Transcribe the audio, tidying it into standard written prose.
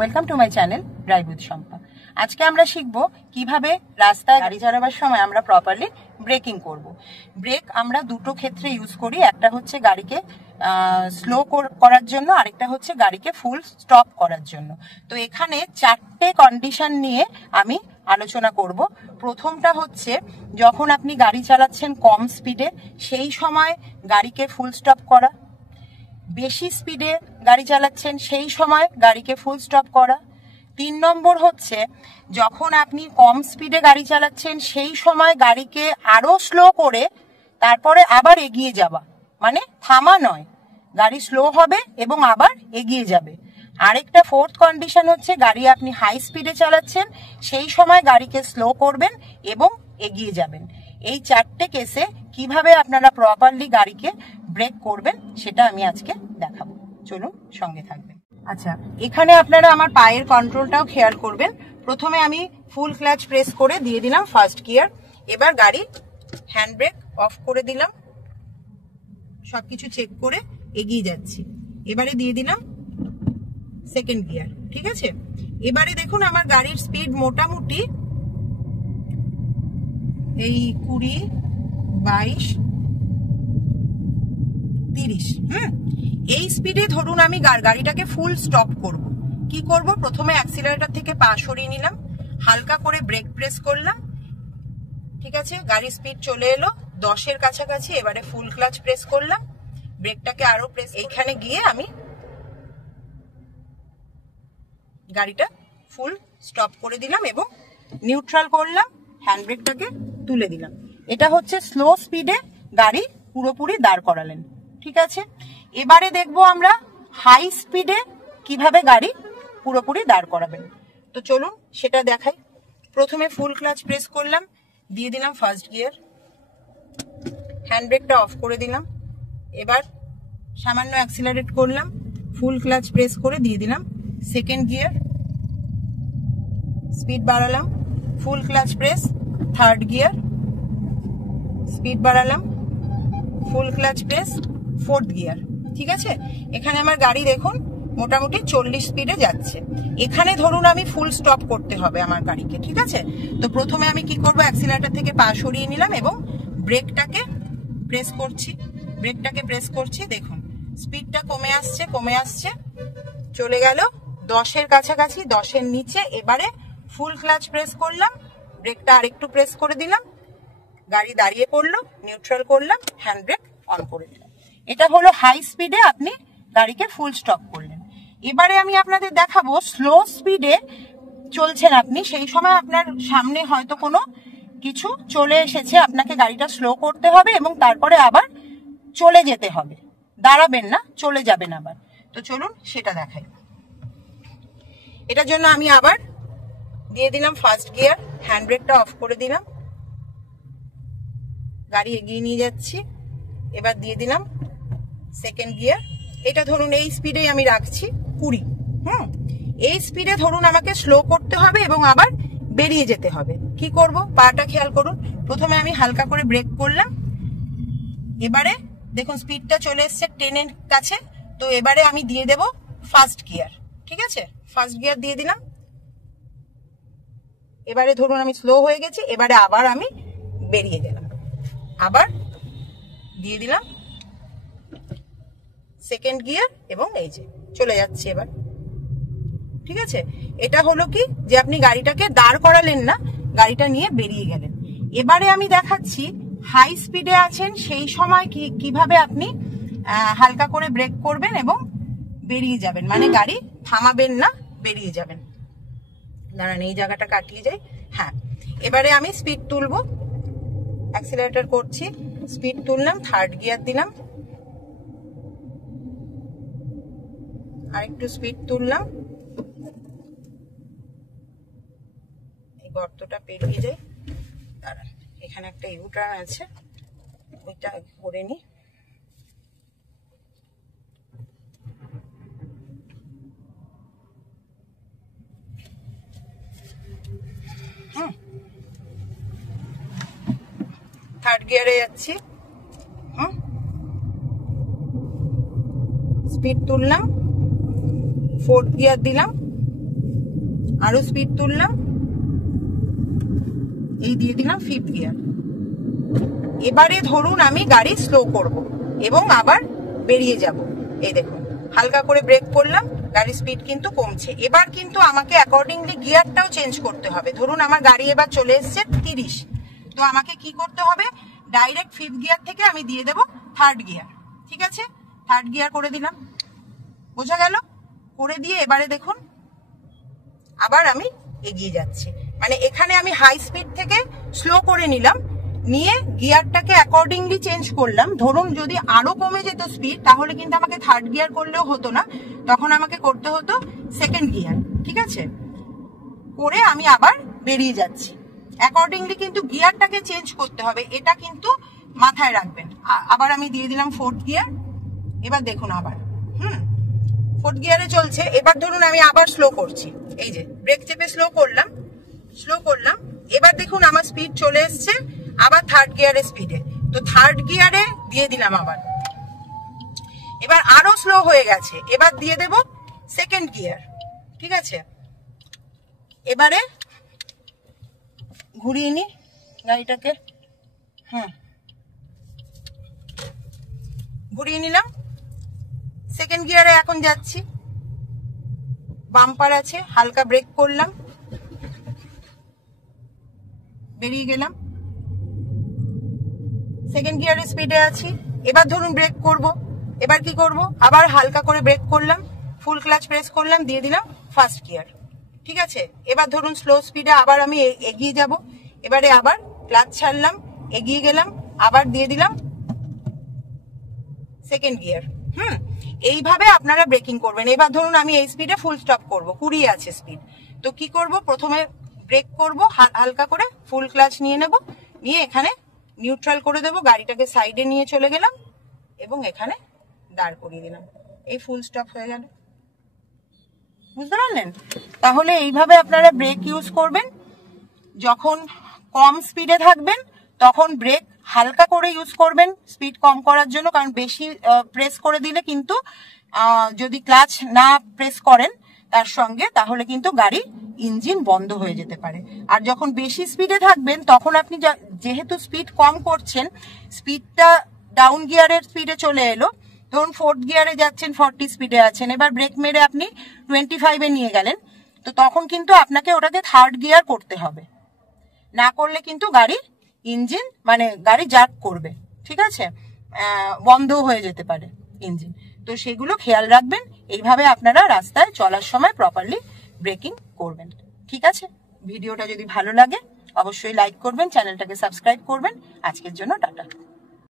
Welcome to my channel drive with Shampa. আজকে আমরা শিখব কিভাবে রাস্তায় গাড়ি চালাবার সময় আমরা প্রপারলি ব্রেকিং করব। ব্রেক আমরা দুটো ক্ষেত্রে ইউজ করি, একটা হচ্ছে গাড়িকে স্লো করার জন্য, আরেকটা হচ্ছে গাড়িকে ফুল স্টপ করার জন্য। তো এখানে চারটে কন্ডিশন নিয়ে আমি আলোচনা করব। প্রথমটা হচ্ছে যখন আপনি গাড়ি চালাচ্ছেন কম স্পিডে, সেই সময় গাড়িকে ফুল স্টপ করা। বেশি স্পিডে গাড়ি চালাচ্ছেন, সেই সময় গাড়িকে ফুল স্টপ করা। 3 নম্বর হচ্ছে যখন আপনি কম স্পিডে গাড়ি চালাচ্ছেন, সেই সময় গাড়িকে আরো স্লো করে তারপরে আবার এগিয়ে যাওয়া, মানে থামা নয়, গাড়ি স্লো হবে এবং আবার এগিয়ে যাবে। আরেকটা 4th কন্ডিশন হচ্ছে গাড়ি আপনি হাই স্পিডে চালাচ্ছেন, সেই সময় গাড়িকে স্লো করবেন এবং এগিয়ে যাবেন। এই চারটে কেসে কিভাবে আপনারা প্রপারলি গাড়িকে ব্রেক করবেন সেটা আমি আজকে দেখাবো, চলুন সঙ্গে থাকবেন। আচ্ছা, এখানে আপনারা আমার পায়ের কন্ট্রোলটাও খেয়াল করবেন। প্রথমে আমি ফুল ক্লাচ প্রেস করে দিয়ে দিলাম ফার্স্ট গিয়ার, এবার গাড়ি হ্যান্ড ব্রেক অফ করে দিলাম, সবকিছু চেক করে এগিয়ে যাচ্ছি। এবারে দিয়ে দিলাম সেকেন্ড গিয়ার, ঠিক আছে। এবারে দেখুন আমার গাড়ির স্পিড মোটামুটি এই 20, 22, 30। এই স্পিডে ধরুন আমি গাড়িটাকে ফুল স্টপ করব। কি করব? প্রথমে অ্যাক্সিলারেটর থেকে পা সরিয়ে নিলাম, হালকা করে ব্রেক প্রেস করলাম, ঠিক আছে। গাড়ির স্পিড চলে এলো 10-এর কাছাকাছি। এবারে ফুল ক্লাচ প্রেস করলাম, ব্রেকটাকে আরো প্রেস, এইখানে গিয়ে আমি গাড়িটা ফুল স্টপ করে দিলাম এবং নিউট্রাল করলাম, হ্যান্ড ব্রেকটাকে তুলে দিলাম। এটা হচ্ছে স্লো স্পিডে গাড়ি পুরোপুরি দাঁড় করালেন, ঠিক আছে। এবারে দেখবো আমরা হাই স্পিডে কিভাবে গাড়ি পুরোপুরি দাঁড় করাবেন। তো চলুন সেটা দেখাই। প্রথমে ফুল ক্লাচ প্রেস করলাম, দিয়ে দিলাম ফার্স্ট গিয়ার, হ্যান্ড ব্রেকটা অফ করে দিলাম। এবার সামান্য অ্যাক্সিলারেট করলাম, ফুল ক্লাচ প্রেস করে দিয়ে দিলাম সেকেন্ড গিয়ার, স্পিড বাড়ালাম, full clutch press, third gear, speed বাড়ালাম, full clutch press, fourth gear, ঠিক আছে। এখানে আমার গাড়ি দেখুন মোটামুটি 40 স্পিডে যাচ্ছে। এখানে ধরুন আমি ফুল স্টপ করতে হবে আমার গাড়িকে, ঠিক আছে। তো প্রথমে আমি কি করব, অ্যাক্সিলারেটর থেকে পা সরিয়ে নিলাম এবং ব্রেকটাকে প্রেস করছি, ব্রেকটাকে প্রেস করছি। দেখুন স্পিডটা কমে আসছে, চলে গেল 10-এর কাছাকাছি, 10-এর নিচে। এবারে ফুল ক্লাচ প্রেস করলাম, ব্রেকটা আরেকটু প্রেস করে দিলাম, গাড়ি দাঁড়িয়ে পড়লো, নিউট্রাল করলাম, হ্যান্ড ব্রেক অন করে দিলাম। এটা হলো হাই স্পিডে আপনি গাড়িকে ফুল স্টপ করলেন। এবারে আমি আপনাদের দেখাবো স্লো স্পিডে চলছেন আপনি, সেই সময় আপনার সামনে হয়তো কোনো কিছু চলে এসেছে, আপনাকে গাড়িটা স্লো করতে হবে এবং তারপরে আবার চলে যেতে হবে, দাঁড়াবেন না, চলে যাবেন আবার। তো চলুন সেটা দেখাই। এটার জন্য আমি আবার দিয়ে দিলাম ফার্স্ট গিয়ার, হ্যান্ড ব্রেকটা অফ করে দিলাম, গাড়ি এগিয়ে নিয়ে যাচ্ছি। এবার দিয়ে দিলাম সেকেন্ড গিয়ার। এটা ধরুন এই স্পিডে আমি রাখছি 20। এই স্পিডে ধরুন আমাকে স্লো করতে হবে এবং আবার বেরিয়ে যেতে হবে। কি করব? পাটা খেয়াল করুন। প্রথমে আমি হালকা করে ব্রেক করলাম, এবারে দেখুন স্পিডটা চলে এসছে 10-এর কাছে। তো এবারে আমি দিয়ে দেব ফার্স্ট গিয়ার, ঠিক আছে। ফার্স্ট গিয়ার দিয়ে দিলাম। এবারে ধরুন আমি স্লো হয়ে গেছি, এবারে আবার আমি বেরিয়ে গেলাম, আবার দিয়ে দিলাম সেকেন্ড গিয়ার এবং এই যে চলে যাচ্ছে এবার, ঠিক আছে। এটা হলো কি যে আপনি গাড়িটাকে দাঁড় করালেন না, গাড়িটা নিয়ে বেরিয়ে গেলেন। এবারে আমি দেখাচ্ছি হাই স্পিডে আছেন, সেই সময় কিভাবে আপনি হালকা করে ব্রেক করবেন এবং বেরিয়ে যাবেন, মানে গাড়ি থামাবেন না, বেরিয়ে যাবেন। দাঁড়ান এই জায়গাটা কাটিয়ে যাই। হ্যাঁ, এবারে আমি স্পিড তুলবো, অ্যাক্সিলারেটর করছি, স্পিড তুললাম, থার্ড গিয়ার দিলাম, আরেকটু স্পিড তুললাম, এই গর্তটা পেরিয়ে যাই। দাঁড়ান, এখানে একটা ইউটার্ন আছে, ওইটা করে নি। থার্ড গিয়ারে যাচ্ছি, স্পিড তুললাম, ফোর্থ গিয়ার দিলাম, আরো স্পিড তুললাম, এই দিয়ে দিলাম 5th গিয়ার। এবারে ধরুন আমি গাড়ি স্লো করব এবং আবার বেরিয়ে যাব, এই দেখুন হালকা করে ব্রেক করলাম, গাড়ির স্পিড কিন্তু কমছে। এবার কিন্তু আমাকে অ্যাকর্ডিংলি গিয়ারটাও চেঞ্জ করতে হবে। ধরুন আমার গাড়ি এবার চলে এসছে 30, তো আমাকে কি করতে হবে, ডাইরেক্ট 5th গিয়ার থেকে আমি দিয়ে দেব 3rd গিয়ার। ঠিক আছে, 3rd গিয়ার করে দিলাম, বোঝা গেল? করে দিয়ে এবারে দেখুন আবার আমি এগিয়ে যাচ্ছি, মানে এখানে আমি হাই স্পিড থেকে স্লো করে নিলাম, নিয়ে গিয়ারটাকে অ্যাকর্ডিংলি চেঞ্জ করলাম। ধরুন যদি আরো কমে যেত স্পিড, তাহলে কিন্তু আমাকে 3rd গিয়ার করলেও হতো না, তখন আমাকে করতে হতো 2nd গিয়ার। ঠিক আছে, করে আমি আবার বেরিয়ে যাচ্ছি। অ্যাকর্ডিংলি কিন্তু গিয়ারটাকে চেঞ্জ করতে হবে, এটা কিন্তু মাথায় রাখবেন। আবার আমি দিয়ে দিলাম 4th গিয়ার। এবার দেখুন আবার 4th গিয়ারে চলছে। এবার ধরুন আমি আবার স্লো করছি, এই যে ব্রেক চেপে স্লো করলাম। এবার দেখুন আমার স্পিড চলে এসছে আবার 3rd গিয়ারে স্পিডে, তো 3rd গিয়ারে দিয়ে দিলাম আবার। এবার আরো স্লো হয়ে গেছে, এবার দিয়ে দেব 2nd গিয়ার। ঠিক আছে, এবারে ঘুরিয়ে নি গাড়িটাকে, ঘুরিয়ে নিলাম। 2nd গিয়ারে এখন যাচ্ছি, বাম্পার আছে, হালকা ব্রেক করলাম, বেরিয়ে গেলাম। 2nd গিয়ারে স্পিডে আছি। এবার ধরুন ব্রেক করব, এবার কি করব, আবার হালকা করে ব্রেক করলাম, ফুল ক্লাচ প্রেস করলাম, দিয়ে দিলাম 1st গিয়ার। ঠিক আছে, এবার ধরুন স্লো স্পিডে আবার আমি এগিয়ে যাব, এবারে আবার ক্লাচ ছাড়লাম, এগিয়ে গেলাম, আবার দিয়ে দিলাম 2nd গিয়ার। এইভাবে আপনারা ব্রেকিং করবেন। এবার ধরুন আমি এই স্পিডে ফুল স্টপ করব, 20 আছে স্পিড, তো কি করব, প্রথমে ব্রেক করব, হালকা করে ফুল ক্লাচ নিয়ে নেব, নিয়ে এখানে নিউট্রাল করে দেব, গাড়িটাকে সাইডে নিয়ে চলে গেলাম এবং এখানে দাঁড় করিয়ে দিলাম, এই ফুল স্টপ হয়ে গেল। বুঝতে পারলেন? তাহলে এইভাবে আপনারা ব্রেক ইউজ করবেন। যখন কম স্পিডে থাকবেন তখন ব্রেক হালকা করে ইউজ করবেন স্পিড কম করার জন্য, কারণ বেশি প্রেস করে দিলে কিন্তু যদি ক্লাচ না প্রেস করেন তার সঙ্গে, তাহলে কিন্তু গাড়ি ইঞ্জিন বন্ধ হয়ে যেতে পারে। আর যখন বেশি স্পিডে থাকবেন তখন আপনি যেহেতু স্পিড কম করছেন, স্পিডটা ডাউন গিয়ারের স্পিডে চলে এলো, ধরুন 4th গিয়ারে যাচ্ছেন, 40 স্পিডে আছেন, এবার ব্রেক মেরে আপনি 25-এ নিয়ে গেলেন, তো তখন কিন্তু আপনাকে ওটাকে 3rd গিয়ার করতে হবে, না করলে কিন্তু গাড়ি ইঞ্জিন মানে গাড়ি জার্ক করবে। ঠিক আছে, বন্ধ হয়ে যেতে পারে ইঞ্জিন, তো সেগুলো খেয়াল রাখবেন। এইভাবে আপনারা রাস্তায় চলার সময় প্রপারলি ব্রেকিং করবেন। ঠিক আছে, ভিডিওটা যদি ভালো লাগে অবশ্যই লাইক করবেন, চ্যানেলটাকে সাবস্ক্রাইব করবেন। আজকের জন্য টাটা।